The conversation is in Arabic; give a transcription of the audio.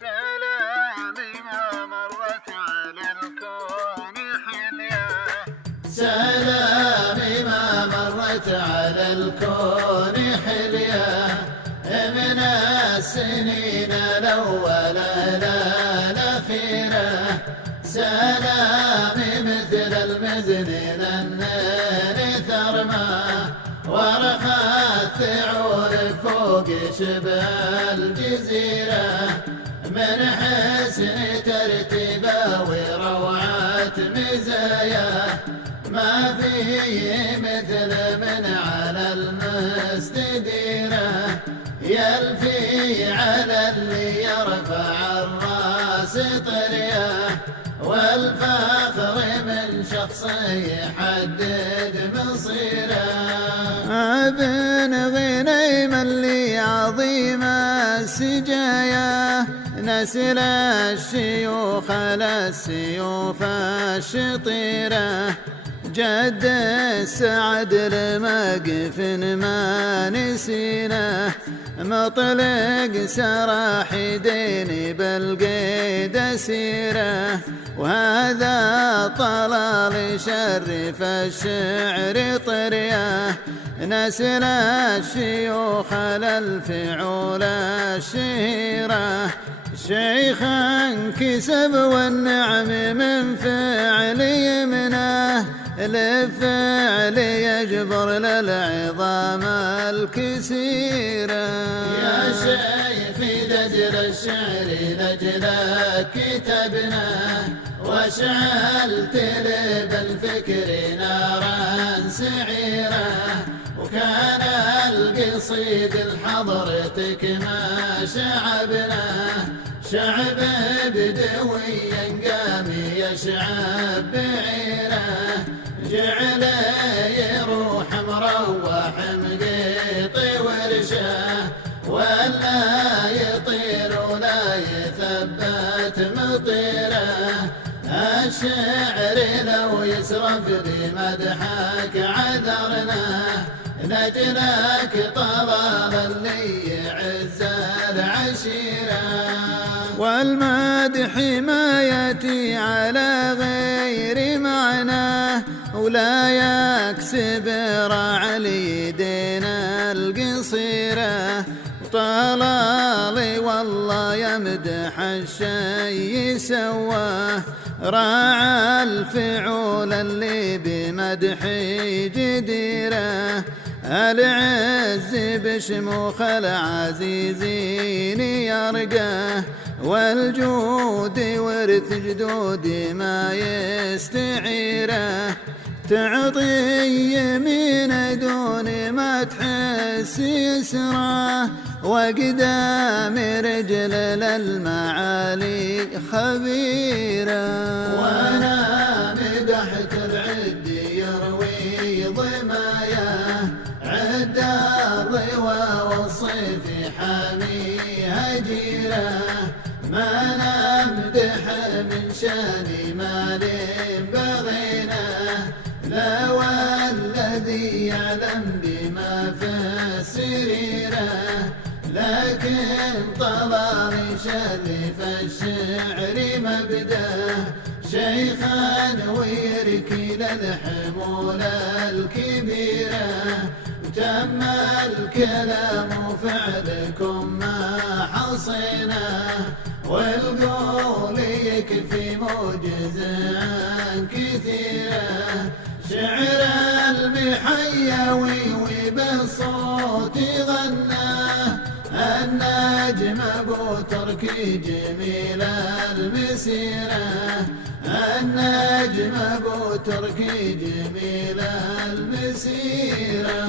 سلامي ما مرت على الكون حلية، سلامي ما مرت على الكون حلية، من السنين الأولى الأخيرة. سلامي مثل المزن النير ثرمه، ورخى الثعور فوق شبه الجزيرة، من حسن ترتيبه وروعة مزاياه، ما فيه مثل من على المستديرة، يلفي على اللي يرفع الراس طريه، والفخر من شخص يحدد مصيره. ابن غنيم اللي عظيم السجايا، نسل الشيوخ على السيوف الشطيرة، جد السعد لمقف ما نسينه، مطلق سراح ديني بالقيد سيره، وهذا طلال شرف الشعر طريه، نسل الشيوخ على الفعول الشهيره، شيخا كسب والنعم من فعل يمنه، للفعل يجبر للعظام الكسيرة. يا شيخي دجل الشعر لجلك كتبناه، واشعلت لي بالفكر نارا سعيرة، وكان القصيد لحضرتك ما شعبناه، شعب بدوي قام يشعب بعيره، جعل يروح مروح مقيط ورشه، ولا يطير ولا يثبت مطيره، الشعر لو يسرف بمدحك عذرنا، نجلك طلال اللي يعز العشيره. والمدح ما يأتي على غير معناه، ولا يكسب راع اليدين القصيرة، طلالي والله يمدح الشي سواه، راعى الفعول اللي بمدحي جديره، العز بشموخ العزيزين يرقاه، والجود ورث جدودي ما يستعيره، تعطي يمين دون ما تحس يسره، وقدام رجل للمعالي خبيره. وانا مدحت العد يروي ضماياه، عد الروى والصيف حامي هجيره، ما نمدح من شان مال بغيناه، لا والذي يعلم بما في السريره، لكن طلال شرف الشعر مبداه، شيخا ويركي للحمول الكبيره، تم الكلام فعلكم ما حصيناه، والقول يكفي موجزا كثيرا، شعر المحيوي وبالصوت غناه، النجم ابو تركي جميل المسيره، النجم ابو تركي جميل المسيره.